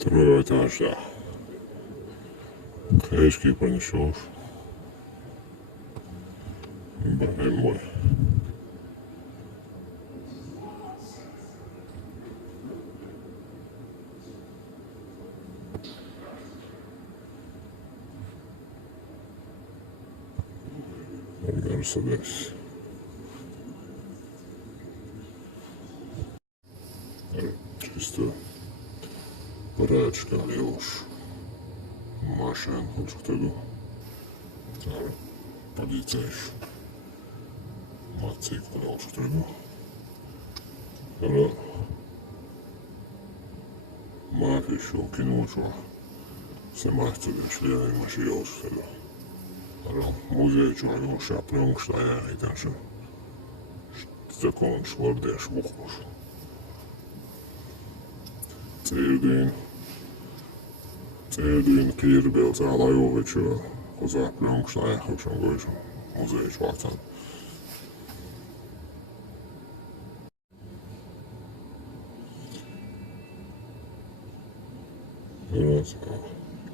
Второй этаж, да. Книжки понесешь. Блин мой. Мерседес. Чисто порядочка делаешь. Машин, хочу тебе. Полицейш. Мацик, хочу тебе. Ара. Мафишу, кинучу. Semahturin člijenim živostvedu. Muzej čuvajoši apļonkštajā itāšu. Stakon švardiešu bukušu. Cirdīn Kirbilds Alajoviču uz apļonkštajā haušam gojušu muzej čuvācām.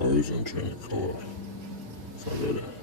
Aizenčēni kolori. Sagaidā.